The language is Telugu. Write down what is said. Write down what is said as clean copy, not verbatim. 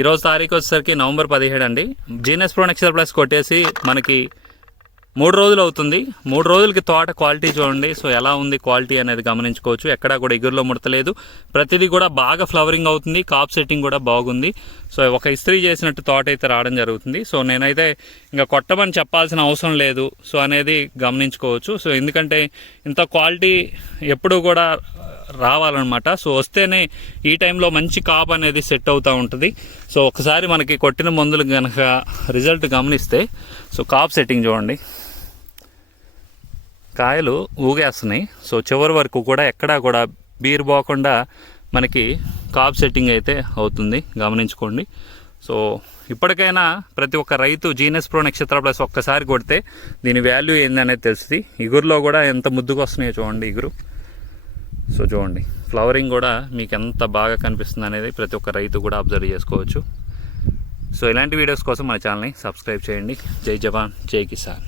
ఈరోజు తారీఖు వచ్చేసరికి నవంబర్ 17 అండి. జీనస్ ప్రో నెక్సర్ ప్లస్ కొట్టేసి మనకి 3 రోజులు అవుతుంది. 3 రోజులకి తోట క్వాలిటీ చూడండి. సో ఎలా ఉంది క్వాలిటీ అనేది గమనించుకోవచ్చు. ఎక్కడా కూడా ఎగురులో ముడతలేదు. ప్రతిదీ కూడా బాగా ఫ్లవరింగ్ అవుతుంది. కాప్ సెట్టింగ్ కూడా బాగుంది. సో ఒక ఇస్త్రీ చేసినట్టు తోట అయితే రావడం జరుగుతుంది. సో నేనైతే ఇంకా కొట్టమని చెప్పాల్సిన అవసరం లేదు సో అనేది గమనించుకోవచ్చు. సో ఎందుకంటే ఇంత క్వాలిటీ ఎప్పుడూ కూడా రావాలన్నమాట. సో వస్తేనే ఈ టైంలో మంచి కాప్ అనేది సెట్ అవుతూ ఉంటుంది. సో ఒకసారి మనకి కొట్టిన మందులు కనుక రిజల్ట్ గమనిస్తే సో కాప్ సెట్టింగ్ చూడండి, కాయలు ఊగేస్తున్నాయి. సో చివరి వరకు కూడా ఎక్కడా కూడా బీర్ పోకుండా మనకి కాప్ సెట్టింగ్ అయితే అవుతుంది, గమనించుకోండి. సో ఇప్పటికైనా ప్రతి ఒక్క రైతు జీనస్ ప్రో నక్షత్ర ప్లస్ ఒక్కసారి కొడితే దీని వాల్యూ ఏందనేది తెలుస్తుంది. ఇగురులో కూడా ఎంత ముద్దుగా వస్తున్నాయో చూడండి ఇగురు. సో చూడండి ఫ్లవరింగ్ కూడా మీకు ఎంత బాగా కనిపిస్తుంది అనేది ప్రతి ఒక్క రైతు కూడా అబ్జర్వ్ చేసుకోవచ్చు. సో ఇలాంటి వీడియోస్ కోసం మన ఛానల్ని సబ్స్క్రైబ్ చేయండి. జై జవాన్, జై కిసాన్.